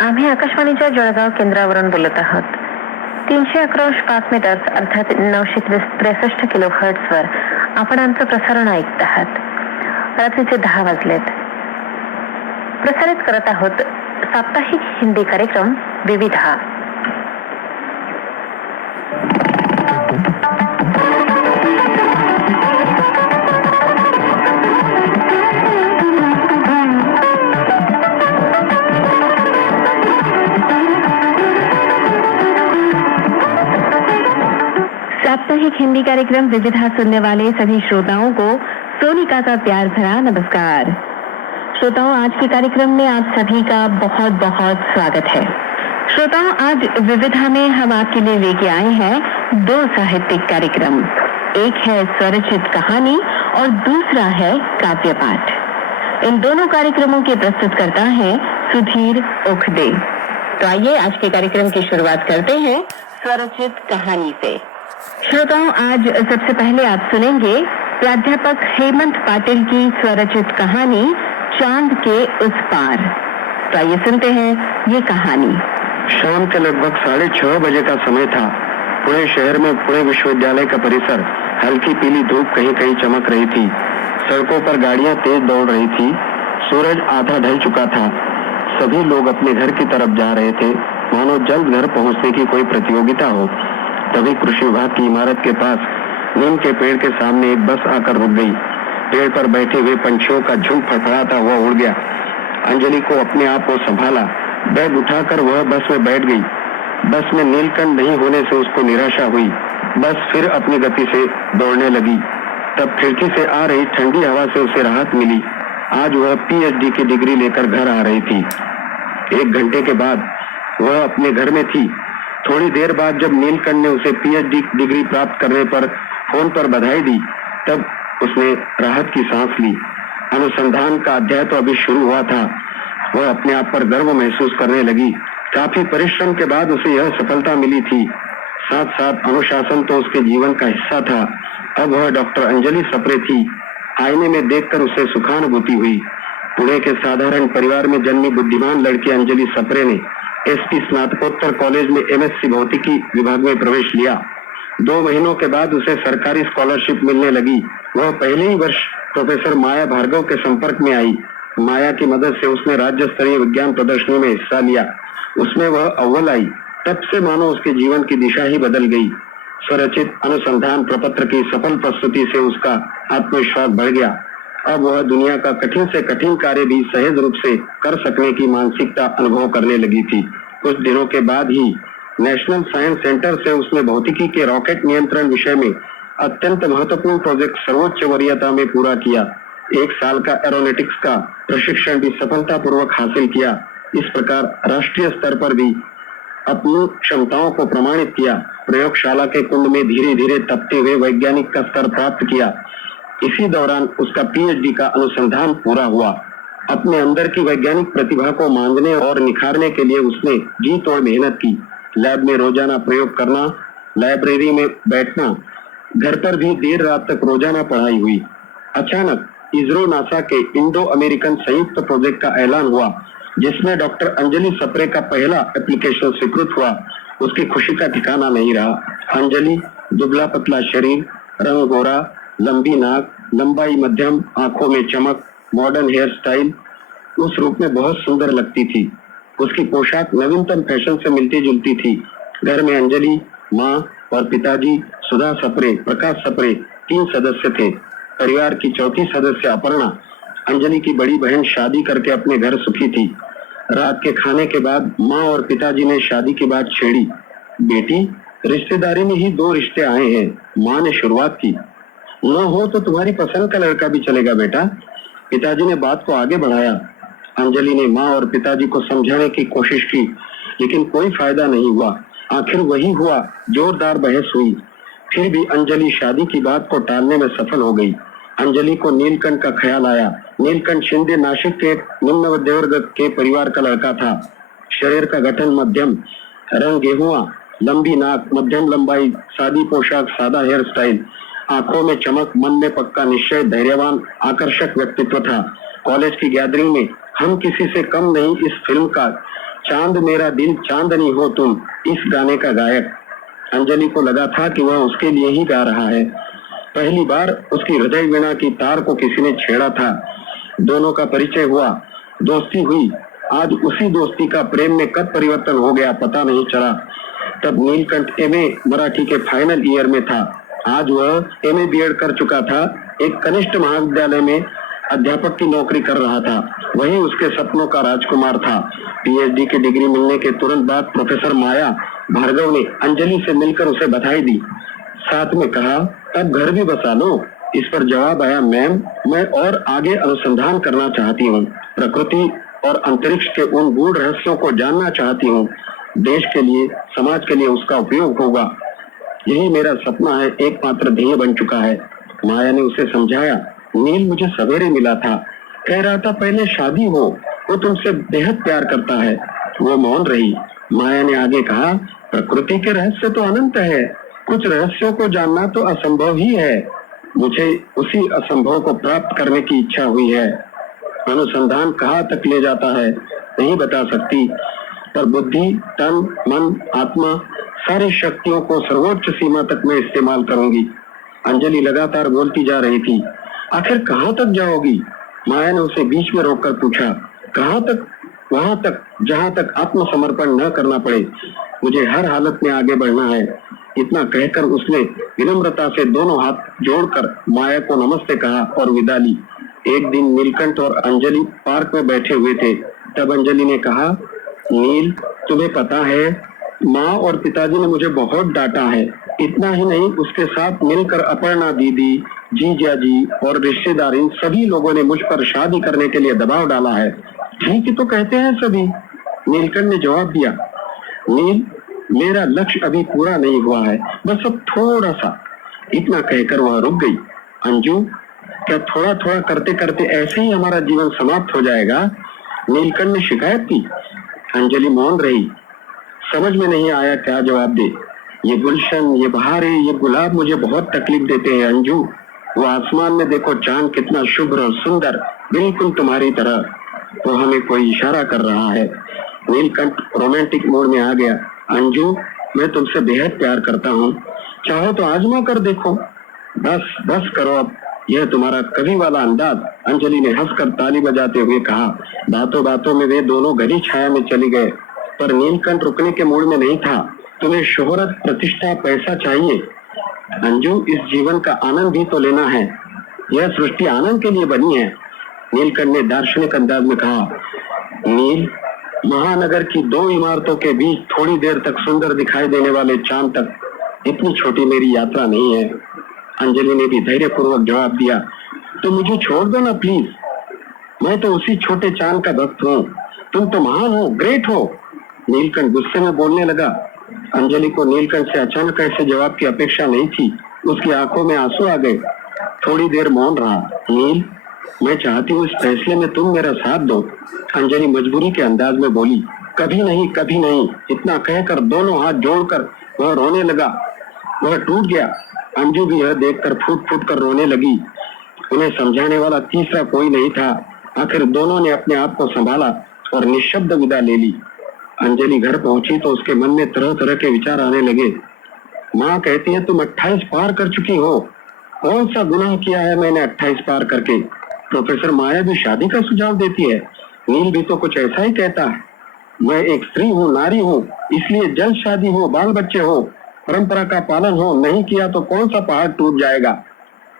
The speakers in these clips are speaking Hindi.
आम्ही आकाशवाणीच्या जळगाव केंद्रावरून बोलत आहोत. 311.5 मीटर्स अर्थात 963 किलो हर्ट्झवर आपण आमचं प्रसारण ऐकत आहात. रात्रीचे 10 वाजलेत. प्रसारित करत आहोत साप्ताहिक हिंदी कार्यक्रम विविधा. साप्ताहिक हिंदी कार्यक्रम विविधा सुनने वाले सभी श्रोताओं को सोनिका का प्यार भरा नमस्कार. श्रोताओं, आज के कार्यक्रम में आप सभी का बहुत बहुत स्वागत है. श्रोताओं, आज विविधा में हम आपके लिए लेके आए हैं 2 साहित्यिक कार्यक्रम. एक है स्वरचित कहानी और दूसरा है काव्य पाठ. इन दोनों कार्यक्रमों के प्रस्तुतकर्ता हैं सुधीर ओखदे. तो आइए आज के कार्यक्रम की शुरुआत करते हैं स्वरचित कहानी से. श्रोताओं, आज सबसे पहले आप सुनेंगे प्राध्यापक हेमंत पाटिल की स्वरचित कहानी चांद के उस पार. तो आइए सुनते हैं ये कहानी. शाम के लगभग 6:30 बजे का समय था. पुणे शहर में पुणे विश्वविद्यालय का परिसर हल्की पीली धूप कहीं कहीं चमक रही थी. सड़कों पर गाड़ियां तेज दौड़ रही थी. सूरज आधा ढल चुका था. सभी लोग अपने घर की तरफ जा रहे थे, मानो जल्द घर पहुंचने की कोई प्रतियोगिता हो. तभी कृषि विभाग की इमारत के पास नीम के पेड़ के सामने एक बस आकर रुक गई. पेड़ पर बैठे हुए पंछियों का झुंड फड़फड़ाता हुआ उड़ गया. अंजलि को अपने आप को संभाला. बैग उठाकर वह बस में बैठ गई. बस में नीलकंठ नहीं होने से उसको निराशा हुई. बस फिर अपनी गति से दौड़ने लगी. तब खिड़की से आ रही ठंडी हवा से उसे राहत मिली. आज वह पीएचडी की डिग्री लेकर घर आ रही थी. 1 घंटे के बाद वह अपने घर में थी. थोड़ी देर बाद जब नीलकंठ ने उसे पीएचडी डिग्री प्राप्त करने पर फोन पर बधाई दी, तब उसने राहत की सांस ली. अनुसंधान का अध्याय तो अभी शुरू हुआ था. वह अपने आप पर गर्व महसूस करने लगी. काफी परिश्रम के बाद उसे यह सफलता मिली थी. साथ साथ अनुशासन तो उसके जीवन का हिस्सा था. अब वह डॉक्टर अंजलि सप्रे थी. आईने में देखकर उसे सुखानुभूति हुई. पुणे के साधारण परिवार में जन्मी बुद्धिमान लड़की अंजलि सप्रे ने एसपी स्नातकोत्तर कॉलेज में एमएससी भौतिकी विभाग में प्रवेश लिया. 2 महीनों के बाद उसे सरकारी स्कॉलरशिप मिलने लगी. वह पहले ही वर्ष प्रोफेसर माया भार्गव के संपर्क में आई. माया की मदद से उसने राज्य स्तरीय विज्ञान प्रदर्शनी में हिस्सा लिया. उसमें वह अव्वल आई. तब से मानो उसके जीवन की दिशा ही बदल गई. स्वरचित अनुसंधान प्रपत्र की सफल प्रस्तुति से उसका आत्मविश्वास बढ़ गया. अब वह दुनिया का कठिन से कठिन कार्य भी सहज रूप से कर सकने की मानसिकता अनुभव करने लगी थी. कुछ दिनों के बाद ही नेशनल साइंस सेंटर से उसने भौतिकी के रॉकेट नियंत्रण विषय में अत्यंत महत्वपूर्ण प्रोजेक्ट सर्वोच्च वरीयता में पूरा किया. 1 साल का एरोनॉटिक्स का प्रशिक्षण भी सफलतापूर्वक हासिल किया. इस प्रकार राष्ट्रीय स्तर पर भी अपनी क्षमताओं को प्रमाणित किया. प्रयोगशाला के कुंड में धीरे धीरे तपते हुए वैज्ञानिक का स्तर प्राप्त किया. इसी दौरान उसका पीएचडी का अनुसंधान पूरा हुआ. अपने अंदर की वैज्ञानिक प्रतिभा को मांझने और निखारने के लिए उसने जी तोड़ मेहनत की. लैब में रोजाना प्रयोग करना, लाइब्रेरी में बैठना, घर पर भी देर रात तक रोजाना पढ़ाई हुई. अचानक इसरो नासा के इंडो अमेरिकन संयुक्त प्रोजेक्ट का ऐलान हुआ, जिसमें डॉक्टर अंजलि सप्रे का पहला एप्लीकेशन स्वीकृत हुआ. उसकी खुशी का ठिकाना नहीं रहा. अंजलि दुबला पतला शरीर, रंग गोरा, लंबी नाक, लंबाई मध्यम, आंखों में चमक, मॉडर्न हेयर स्टाइल, उस रूप में बहुत सुंदर लगती थी. उसकी पोशाक नवीनतम फैशन से मिलती जुलती थी. घर में अंजलि, माँ और पिताजी सुधा सप्रे, प्रकाश सप्रे 3 सदस्य थे. परिवार की चौथी सदस्य अपर्णा, अंजलि की बड़ी बहन, शादी करके अपने घर सुखी थी. रात के खाने के बाद माँ और पिताजी ने शादी की बात छेड़ी. बेटी, रिश्तेदारी में ही 2 रिश्ते आए हैं. माँ ने शुरुआत की. न हो तो तुम्हारी पसंद का लड़का भी चलेगा बेटा. पिताजी ने बात को आगे बढ़ाया. अंजलि ने माँ और पिताजी को समझाने की कोशिश की, लेकिन कोई फायदा नहीं हुआ. आखिर वही हुआ, जोरदार बहस हुई. फिर भी अंजलि शादी की बात को टालने में सफल हो गई. अंजलि को नीलकंठ का ख्याल आया. नीलकंठ शिंदे नासिक के निम्न मध्यवर्ग के परिवार का लड़का था. शरीर का गठन मध्यम, रंग गेहुआ, लंबी नाक, मध्यम लंबाई, सादी पोशाक, सादा हेयर स्टाइल, आंखों में चमक, मन में पक्का निश्चय, धैर्यवान, आकर्षक व्यक्तित्व था. कॉलेज की गैदरिंग में हम किसी से कम नहीं इस फिल्म का चांद मेरा दिल चांदनी हो तुम, इस गाने का गायक। अंजलि को लगा था कि वह उसके लिए ही गा रहा है। पहली बार उसकी हृदय वीणा की तार को किसी ने छेड़ा था। दोनों का परिचय हुआ, दोस्ती हुई। आज उसी दोस्ती का प्रेम में कब परिवर्तन हो गया पता नहीं चला। तब नीलकंठ एमए मराठी के फाइनल ईयर में था। आज वह एमए बीएड कर चुका था। एक कनिष्ठ महाविद्यालय में अध्यापक की नौकरी कर रहा था। वही उसके सपनों का राजकुमार था। पीएचडी की डिग्री मिलने के तुरंत बाद प्रोफेसर माया भार्गव ने अंजलि से मिलकर उसे बधाई दी। साथ में कहा, अब घर भी बसा लो। इस पर जवाब आया, मैम, मैं और आगे अनुसंधान करना चाहती हूँ। प्रकृति और अंतरिक्ष के उन गूढ़ रहस्यों को जानना चाहती हूँ। देश के लिए, समाज के लिए उसका उपयोग होगा। यही मेरा सपना है, एकमात्र ध्येय बन चुका है। माया ने उसे समझाया, नील मुझे सवेरे मिला था, कह रहा था पहले शादी हो, वो तुमसे बेहद प्यार करता है। वो मौन रही। माया ने आगे कहा, प्रकृति के रहस्य तो अनंत है, कुछ रहस्यों को जानना तो असंभव ही है। मुझे उसी असंभव को प्राप्त करने की इच्छा हुई है। अनुसंधान कहाँ तक ले जाता है नहीं बता सकती, पर बुद्धि, तन, मन, आत्मा, सारी शक्तियों को सर्वोच्च सीमा तक मैं इस्तेमाल करूंगी। अंजलि लगातार बोलती जा रही थी। आखिर कहाँ तक जाओगी? माया ने उसे बीच में रोककर पूछा। कहाँ तक? वहां तक जहां तक आत्मसमर्पण न करना पड़े। मुझे हर हालत में आगे बढ़ना है। इतना कहकर उसने विनम्रता से दोनों हाथ जोड़कर माया को नमस्ते कहा और विदा ली। एक दिन नीलकंठ और अंजलि पार्क में बैठे हुए थे। तब अंजलि ने कहा, नील, तुम्हें पता है, माँ और पिताजी ने मुझे बहुत डांटा है। इतना ही नहीं, उसके साथ मिलकर अपर्णा दीदी, जीजा जी और रिश्तेदार, इन सभी लोगों ने मुझ पर शादी करने के लिए दबाव डाला है। ठीक ही तो कहते हैं सभी, नीलकंठ ने जवाब दिया। नील, मेरा लक्ष्य अभी पूरा नहीं हुआ है, बस अब थोड़ा सा। इतना कहकर वह रुक गई। अंजू, क्या थोड़ा थोड़ा करते करते ऐसे ही हमारा जीवन समाप्त हो जाएगा? नीलकंठ ने शिकायत की। अंजलि मौन रही। समझ में नहीं आया क्या जवाब दे। ये गुलशन, ये बहारें, ये गुलाब मुझे बहुत तकलीफ देते हैं अंजू। वो आसमान में देखो, चांद कितना शुभ्र और सुंदर, बिल्कुल तुम्हारी तरह। वो हमें कोई इशारा कर रहा है। नीलकंठ रोमांटिक मूड में आ गया। अंजू, मैं तुमसे बेहद प्यार करता हूँ, चाहो तो आजमा कर देखो। बस बस करो अब, यह तुम्हारा कवि वाला अंदाज, अंजलि ने हंसकर ताली बजाते हुए कहा। बातों बातों में वे दोनों गहरी छाया में चली गए, पर नीलकंठ रुकने के मूड में नहीं था। तुम्हें शोहरत, प्रतिष्ठा, पैसा चाहिए अंजू, इस जीवन का आनंद भी तो लेना है। यह सृष्टि आनंद के लिए बनी है। नीलकंठ ने दार्शनिक अंदाज में कहा। नील, महानगर की दो इमारतों के बीच थोड़ी देर तक सुंदर दिखाई देने वाले चांद तक इतनी छोटी मेरी यात्रा नहीं है। अंजलि ने भी धैर्यपूर्वक जवाब दिया। तो मुझे छोड़ दो ना प्लीज, मैं तो उसी छोटे चांद का भक्त हूँ। तुम तो महान हो, ग्रेट हो। नीलकंठ गुस्से में बोलने लगा। अंजलि को नीलकंठ से अचानक ऐसे जवाब की अपेक्षा नहीं थी। उसकी आंखों में आंसू आ गए। थोड़ी देर मौन रहा। नील, मैं चाहती हूँ इस फैसले में तुम मेरा साथ दो, अंजलि मजबूरी के अंदाज में बोली। कभी नहीं, कभी नहीं। इतना कहकर दोनों हाथ जोड़कर वह रोने लगा। वह टूट गया। अंजू भी यह देखकर फूट फूट कर रोने लगी। उन्हें समझाने वाला तीसरा कोई नहीं था। आखिर दोनों ने अपने आप को संभाला और निशब्द विदा ले ली। अंजलि घर पहुंची तो उसके मन में तरह तरह के विचार आने लगे। माँ कहती है तुम 28 पार कर चुकी हो। कौन सा गुनाह किया है मैंने 28 पार करके? प्रोफेसर माया भी शादी का सुझाव देती है। नील भी तो कुछ ऐसा ही कहता है। मैं एक स्त्री हूँ, नारी हूँ, इसलिए जल्द शादी हो, बाल बच्चे हो, परंपरा का पालन हो। नहीं किया तो कौन सा पहाड़ टूट जाएगा?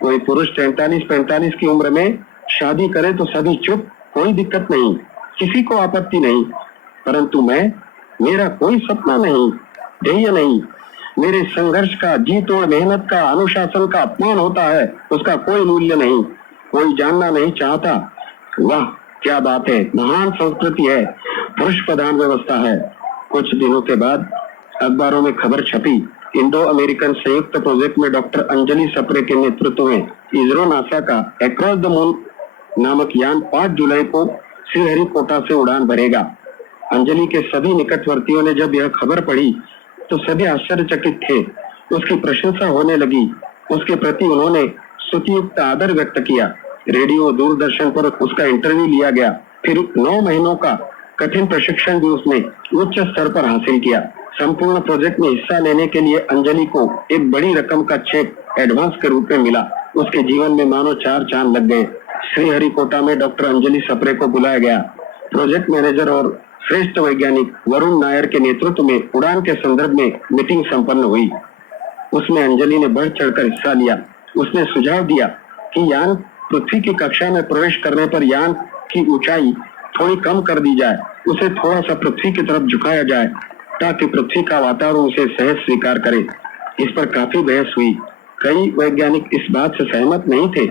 कोई पुरुष 43-45 की उम्र में शादी करे तो सभी चुप, कोई दिक्कत नहीं, किसी को आपत्ति नहीं। परंतु मैं, मेरा कोई सपना नहीं, ध्येय नहीं। मेरे संघर्ष का, जी तोड़ मेहनत का, अनुशासन का अपमान होता है, उसका कोई मूल्य नहीं, कोई जानना नहीं चाहता। वाह क्या बात है, महान संस्कृति है, पुरुष प्रधान व्यवस्था है। कुछ दिनों के बाद अखबारों में खबर छपी। इंडो अमेरिकन संयुक्त प्रोजेक्ट में डॉक्टर अंजलि सप्रे के नेतृत्व में इसरो नासा का अक्रॉस द मून नामक यान 5 जुलाई को श्रीहरिकोटा से उड़ान भरेगा। अंजलि के सभी निकटवर्तियों ने जब यह खबर पढ़ी तो सभी आश्चर्यचकित थे। उसकी प्रशंसा होने लगी। उसके प्रति उन्होंने स्तुतियुक्त आदर व्यक्त किया। रेडियो, दूरदर्शन पर उसका इंटरव्यू लिया गया। फिर 9 महीनों का कठिन प्रशिक्षण भी उसने उच्च स्तर पर हासिल किया। संपूर्ण प्रोजेक्ट में हिस्सा लेने के लिए अंजलि को एक बड़ी रकम का चेक एडवांस के रूप में मिला। उसके जीवन में मानो 4 चांद लग गए। श्रीहरिकोटा में डॉक्टर अंजलि सप्रे को बुलाया गया। प्रोजेक्ट मैनेजर और श्रेष्ठ वैज्ञानिक वरुण नायर के नेतृत्व में उड़ान के संदर्भ में मीटिंग संपन्न हुई। उसमें अंजलि ने बढ़ चढ़कर हिस्सा लिया। उसने सुझाव दिया कि यान पृथ्वी की कक्षा में प्रवेश करने पर यान की ऊंचाई थोड़ी कम कर दी जाए, उसे थोड़ा सा पृथ्वी की तरफ झुकाया जाए ताकि पृथ्वी का वातावरण उसे सहज स्वीकार करे। इस पर काफी बहस हुई। कई वैज्ञानिक इस बात से सहमत नहीं थे।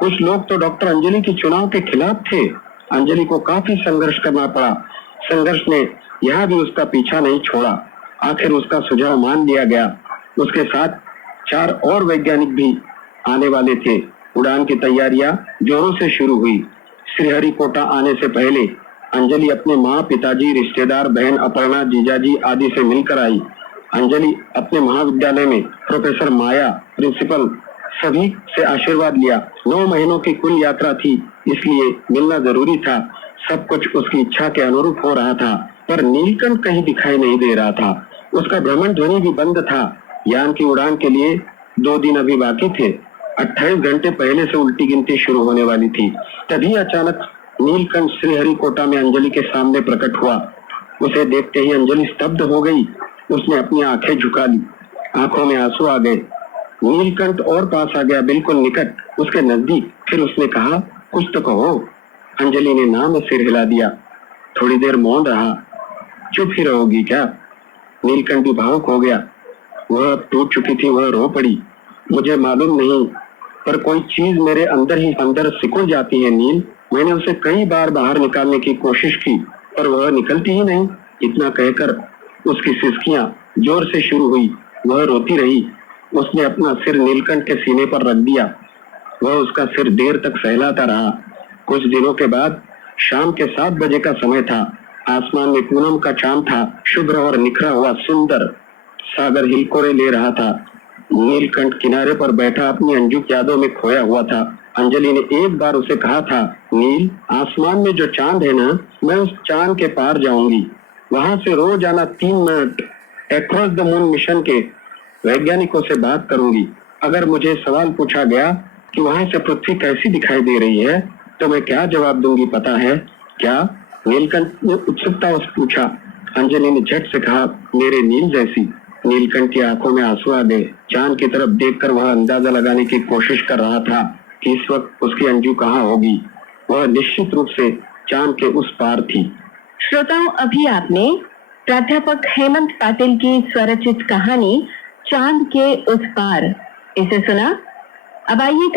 कुछ लोग तो डॉक्टर अंजलि की चुनाव के खिलाफ थे। अंजलि को काफी संघर्ष करना पड़ा। संघर्ष ने यह भी उसका पीछा नहीं छोड़ा। आखिर उसका सुझाव मान लिया गया। उसके साथ 4 और वैज्ञानिक भी आने वाले थे। उड़ान की तैयारियां जोरों से शुरू हुई। श्रीहरिकोटा आने से पहले अंजलि अपने माँ, पिताजी, रिश्तेदार, बहन अपर्णा, जीजाजी आदि से मिलकर आई। अंजलि अपने महाविद्यालय में प्रोफेसर माया, प्रिंसिपल सभी से आशीर्वाद लिया। 9 महीनों की कुल यात्रा थी, इसलिए मिलना जरूरी था। सब कुछ उसकी इच्छा के अनुरूप हो रहा था, पर नीलकंठ कहीं दिखाई नहीं दे रहा था। उसका भ्रमण ध्वनि भी बंद था। यान की उड़ान के लिए 2 दिन अभी बाकी थे। 28 घंटे पहले से उल्टी गिनती शुरू होने वाली थी। तभी अचानक नीलकंठ श्रीहरिकोटा में अंजलि के सामने प्रकट हुआ। उसे देखते ही अंजलि स्तब्ध हो गई। उसने अपनी आंखें झुका ली। आंखों में आंसू आ गए। नीलकंठ और पास आ गया, बिल्कुल निकट, उसके नजदीक। फिर उसने कहा, कुछ तो कहो। अंजलि ने ना में सिर हिला दिया। थोड़ी देर मौन रहा। चुप ही रहोगी क्या? नीलकंठ भी भावुक हो गया। वह अब टूट चुकी थी। वह रो पड़ी। मुझे मालूम नहीं, पर कोई चीज मेरे अंदर ही अंदर सिकुड़ जाती है नील। मैंने उसे कई बार बाहर निकालने की कोशिश की, पर वह निकलती ही नहीं। इतना कहकर उसकी सिसकियां जोर से शुरू हुई। वह रोती रही। उसने अपना सिर नीलकंठ के सीने पर रख दिया। वह उसका सिर देर तक सहलाता रहा। कुछ दिनों के बाद शाम के 7 बजे का समय था। आसमान में पूनम का चांद था, शुभ्र और निखरा हुआ सुंदर। सागर हिलकोरे ले रहा था। नीलकंठ किनारे पर बैठा अपनी अंजुक यादों में खोया हुआ था। अंजलि ने एक बार उसे कहा था, नील, आसमान में जो चांद है ना, मैं उस चांद के पार जाऊंगी। वहां से रोज आना 3 minute across the moon mission के वैज्ञानिकों से बात करूंगी। अगर मुझे सवाल पूछा गया कि वहां से पृथ्वी कैसी दिखाई दे रही है, तो मैं क्या जवाब दूंगी पता है क्या? नीलकंठ ने उत्सुकता से पूछा। अंजलि ने झट से कहा, मेरे नील जैसी। नीलकंठ की आंखों में आंसू आ गए। चांद की तरफ देखकर वह अंदाजा लगाने की कोशिश कर रहा था कि इस वक्त उसकी अंजू कहाँ होगी। वह निश्चित रूप से चांद के उस पार थी। श्रोताओं, अभी आपने प्राध्यापक हेमंत पाटिल की स्वरचित कहानी चांद के उस पार इसे सुना। अब आइए